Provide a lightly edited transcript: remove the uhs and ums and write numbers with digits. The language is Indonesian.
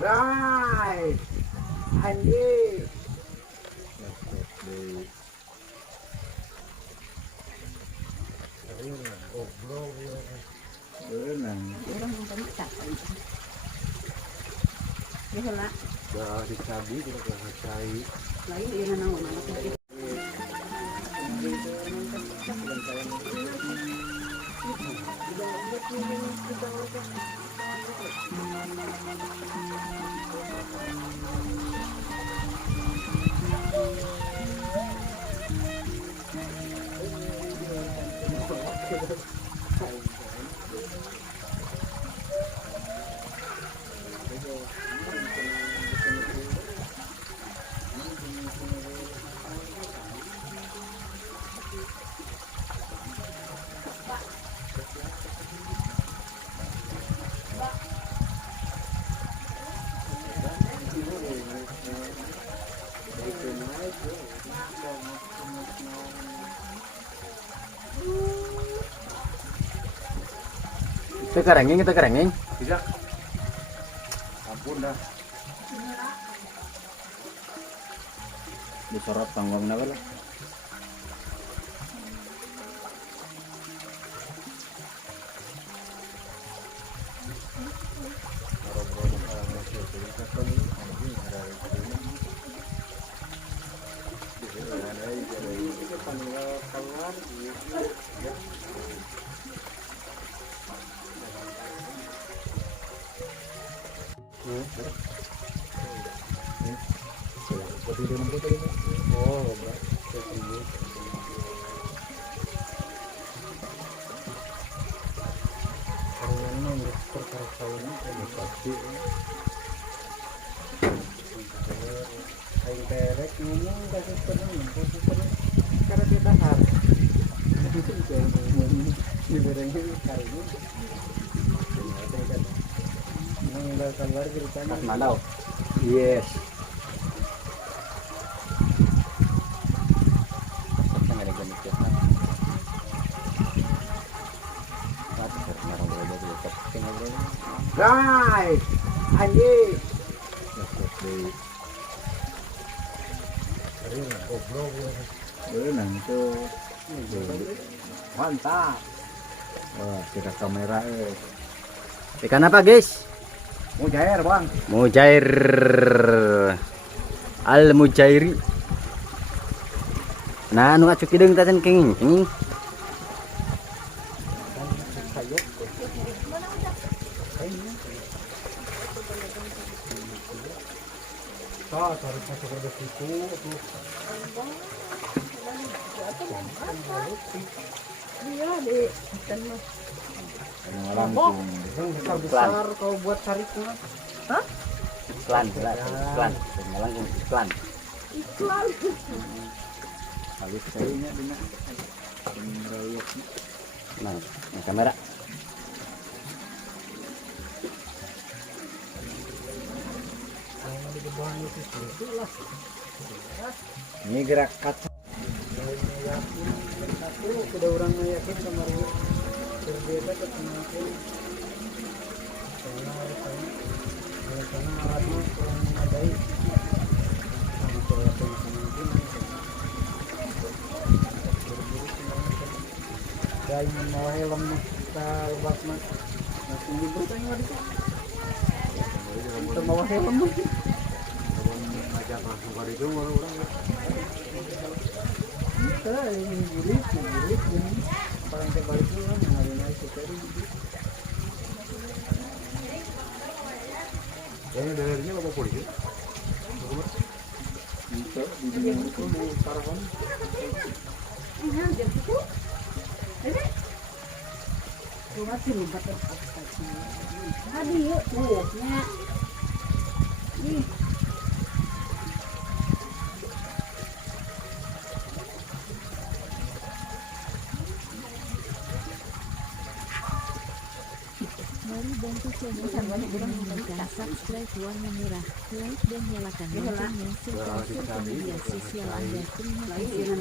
Right. Anjing. Berenang. Orang yang tadi tak. Dia lah. Dah dicabi kita kena cai. Lain dia nang mana lagi. Kita kerenging. Tidak. Ampun dah. Disorot tanggung na wala. Manau. Yes. Right. Anjing. Berenang tuh. Mantap. Wah, kira kamera Ikan apa, guys? Mujair, Bang. Mujair. Al Mujairi. Nah, anu acuk kideng tasen kenging. Cari satu ada situ tuh. Dia di tengah. Langsung. Yang besar kau buat tariknya. Hah? Iklan. Langsung iklan. Iklan. Habis kayaknya dina. Nah, kamera. Ini gerak kaca. Sudah orang yakin kemarin berbeda ketenangan. Karena alatnya kurang memadai. Dan membawa helm kita lebat mas. Masih dibertanya tadi. Kita bawa helm. Ngajak langsung kali itu orang-orang. Kita ini gulit ini paling terbaik itu kan naik sekali. Ini daerahnya apa polisi? Itu di Tarakan. Ini dia itu. Ini. Coba sih lupa terpaksa. Tadi yuk tuh. Nih. Mari bantu channel ini dengan menekan subscribe warna merah, like dan nyalakan loncengnya serta share ke media sosial Anda. Terima kasih.